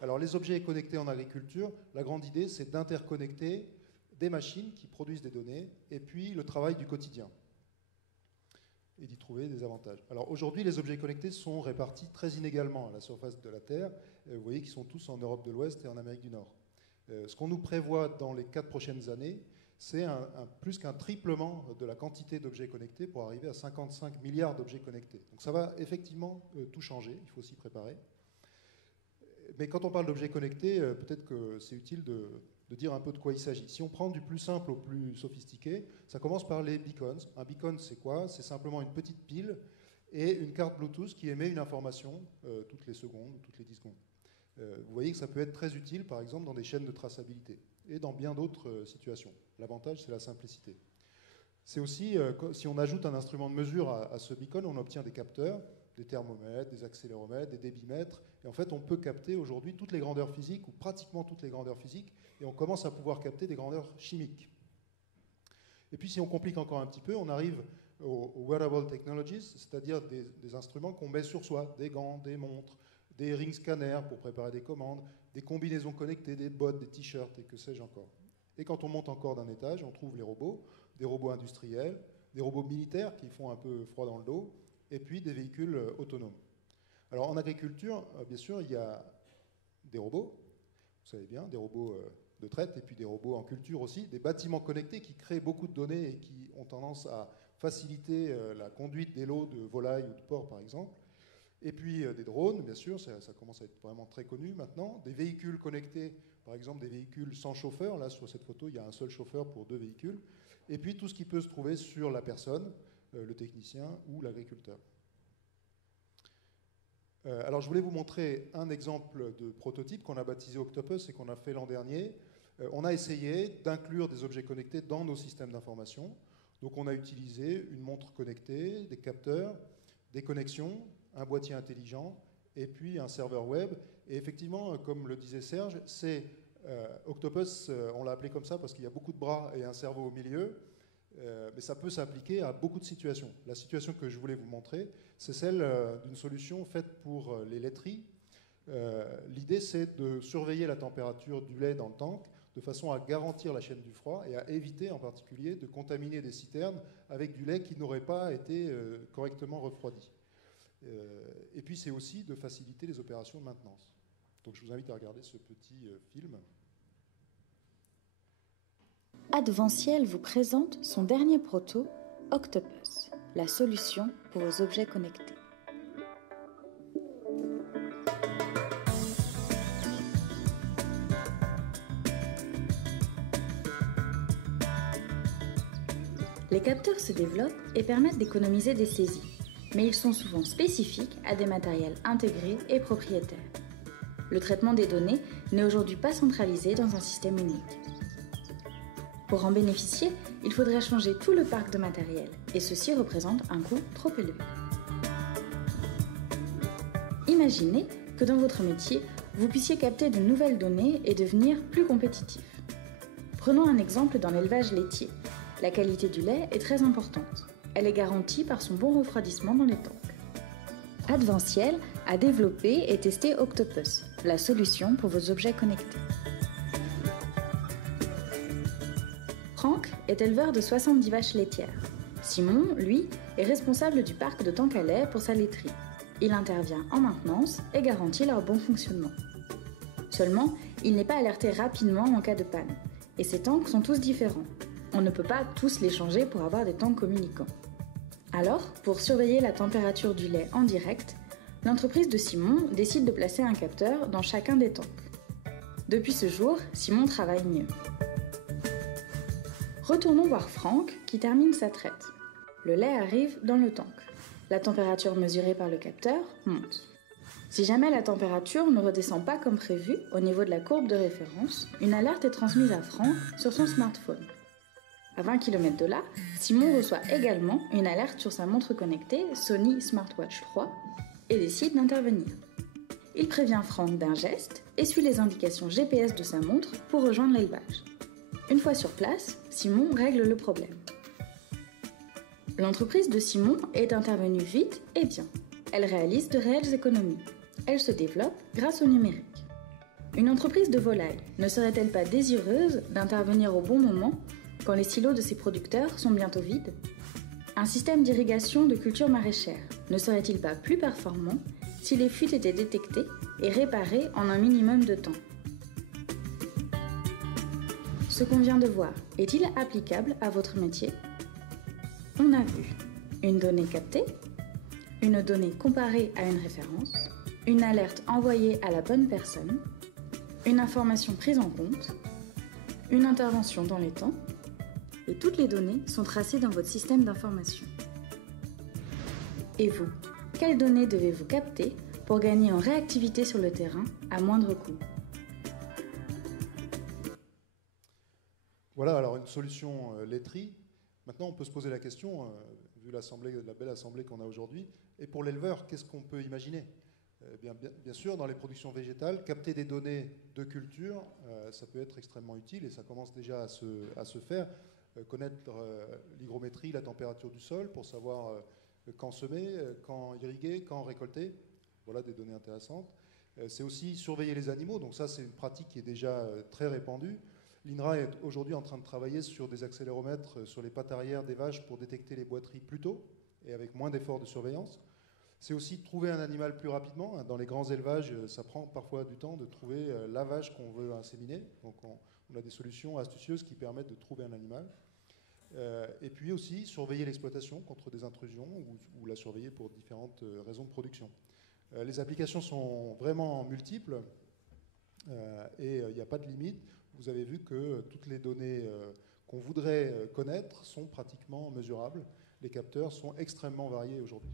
Alors les objets connectés en agriculture, la grande idée c'est d'interconnecter des machines qui produisent des données et puis le travail du quotidien et d'y trouver des avantages. Alors aujourd'hui les objets connectés sont répartis très inégalement à la surface de la Terre. Vous voyez qu'ils sont tous en Europe de l'Ouest et en Amérique du Nord. Ce qu'on nous prévoit dans les 4 prochaines années, c'est plus qu'un triplement de la quantité d'objets connectés pour arriver à 55 milliards d'objets connectés. Donc ça va effectivement tout changer, il faut s'y préparer. Mais quand on parle d'objets connectés, peut-être que c'est utile de dire un peu de quoi il s'agit. Si on prend du plus simple au plus sophistiqué, ça commence par les beacons. Un beacon, c'est quoi? C'est simplement une petite pile et une carte Bluetooth qui émet une information toutes les secondes ou toutes les 10 secondes. Vous voyez que ça peut être très utile, par exemple, dans des chaînes de traçabilité et dans bien d'autres situations. L'avantage, c'est la simplicité. C'est aussi, si on ajoute un instrument de mesure à ce beacon, on obtient des capteurs, des thermomètres, des accéléromètres, des débitmètres. Et en fait, on peut capter aujourd'hui toutes les grandeurs physiques, ou pratiquement toutes les grandeurs physiques, et on commence à pouvoir capter des grandeurs chimiques. Et puis, si on complique encore un petit peu, on arrive aux wearable technologies, c'est-à-dire des instruments qu'on met sur soi, des gants, des montres, des ring scanners pour préparer des commandes, des combinaisons connectées, des bottes, des t-shirts, et que sais-je encore. Et quand on monte encore d'un étage, on trouve les robots, des robots industriels, des robots militaires qui font un peu froid dans le dos, et puis des véhicules autonomes. Alors en agriculture, bien sûr, il y a des robots, vous savez bien, des robots de traite, et puis des robots en culture aussi, des bâtiments connectés qui créent beaucoup de données et qui ont tendance à faciliter la conduite des lots de volailles ou de porcs, par exemple. Et puis des drones, bien sûr, ça commence à être vraiment très connu maintenant. Des véhicules connectés, par exemple des véhicules sans chauffeur. Là, sur cette photo, il y a un seul chauffeur pour 2 véhicules. Et puis tout ce qui peut se trouver sur la personne, le technicien ou l'agriculteur. Alors je voulais vous montrer un exemple de prototype qu'on a baptisé Octopus et qu'on a fait l'an dernier. On a essayé d'inclure des objets connectés dans nos systèmes d'information. Donc on a utilisé une montre connectée, des capteurs, des connexions, un boîtier intelligent et puis un serveur web. Et effectivement, comme le disait Serge, c'est Octopus, on l'a appelé comme ça parce qu'il y a beaucoup de bras et un cerveau au milieu. Mais ça peut s'appliquer à beaucoup de situations. La situation que je voulais vous montrer, c'est celle d'une solution faite pour les laiteries. L'idée, c'est de surveiller la température du lait dans le tank de façon à garantir la chaîne du froid et à éviter en particulier de contaminer des citernes avec du lait qui n'aurait pas été correctement refroidi. Et puis, c'est aussi de faciliter les opérations de maintenance. Donc, je vous invite à regarder ce petit film. Adventiel vous présente son dernier proto, Octopus, la solution pour vos objets connectés. Les capteurs se développent et permettent d'économiser des saisies, mais ils sont souvent spécifiques à des matériels intégrés et propriétaires. Le traitement des données n'est aujourd'hui pas centralisé dans un système unique. Pour en bénéficier, il faudrait changer tout le parc de matériel, et ceci représente un coût trop élevé. Imaginez que dans votre métier, vous puissiez capter de nouvelles données et devenir plus compétitif. Prenons un exemple dans l'élevage laitier. La qualité du lait est très importante. Elle est garantie par son bon refroidissement dans les tanks. Adventiel a développé et testé Octopus, la solution pour vos objets connectés. Franck est éleveur de 70 vaches laitières. Simon, lui, est responsable du parc de tanks à lait pour sa laiterie. Il intervient en maintenance et garantit leur bon fonctionnement. Seulement, il n'est pas alerté rapidement en cas de panne. Et ces tanks sont tous différents. On ne peut pas tous les changer pour avoir des tanks communicants. Alors, pour surveiller la température du lait en direct, l'entreprise de Simon décide de placer un capteur dans chacun des tanks. Depuis ce jour, Simon travaille mieux. Retournons voir Franck qui termine sa traite. Le lait arrive dans le tank. La température mesurée par le capteur monte. Si jamais la température ne redescend pas comme prévu au niveau de la courbe de référence, une alerte est transmise à Franck sur son smartphone. À 20 km de là, Simon reçoit également une alerte sur sa montre connectée Sony Smartwatch 3 et décide d'intervenir. Il prévient Franck d'un geste et suit les indications GPS de sa montre pour rejoindre l'élevage. Une fois sur place, Simon règle le problème. L'entreprise de Simon est intervenue vite et bien. Elle réalise de réelles économies. Elle se développe grâce au numérique. Une entreprise de volailles ne serait-elle pas désireuse d'intervenir au bon moment quand les silos de ses producteurs sont bientôt vides? Un système d'irrigation de cultures maraîchères ne serait-il pas plus performant si les fuites étaient détectées et réparées en un minimum de temps? Ce qu'on vient de voir est-il applicable à votre métier? On a vu une donnée captée, une donnée comparée à une référence, une alerte envoyée à la bonne personne, une information prise en compte, une intervention dans les temps, et toutes les données sont tracées dans votre système d'information. Et vous, quelles données devez-vous capter pour gagner en réactivité sur le terrain à moindre coût? Voilà, alors une solution laiterie. Maintenant, on peut se poser la question, vu la belle assemblée qu'on a aujourd'hui, et pour l'éleveur, qu'est-ce qu'on peut imaginer? Bien sûr, dans les productions végétales, capter des données de culture, ça peut être extrêmement utile, et ça commence déjà à se faire. Connaître l'hygrométrie, la température du sol, pour savoir quand semer, quand irriguer, quand récolter. Voilà des données intéressantes. C'est aussi surveiller les animaux, donc ça c'est une pratique qui est déjà très répandue. L'INRA est aujourd'hui en train de travailler sur des accéléromètres sur les pattes arrière des vaches pour détecter les boiteries plus tôt et avec moins d'efforts de surveillance. C'est aussi trouver un animal plus rapidement. Dans les grands élevages, ça prend parfois du temps de trouver la vache qu'on veut inséminer. Donc on a des solutions astucieuses qui permettent de trouver un animal. Et puis aussi surveiller l'exploitation contre des intrusions ou la surveiller pour différentes raisons de production. Les applications sont vraiment multiples et il n'y a pas de limite. Vous avez vu que toutes les données qu'on voudrait connaître sont pratiquement mesurables. Les capteurs sont extrêmement variés aujourd'hui.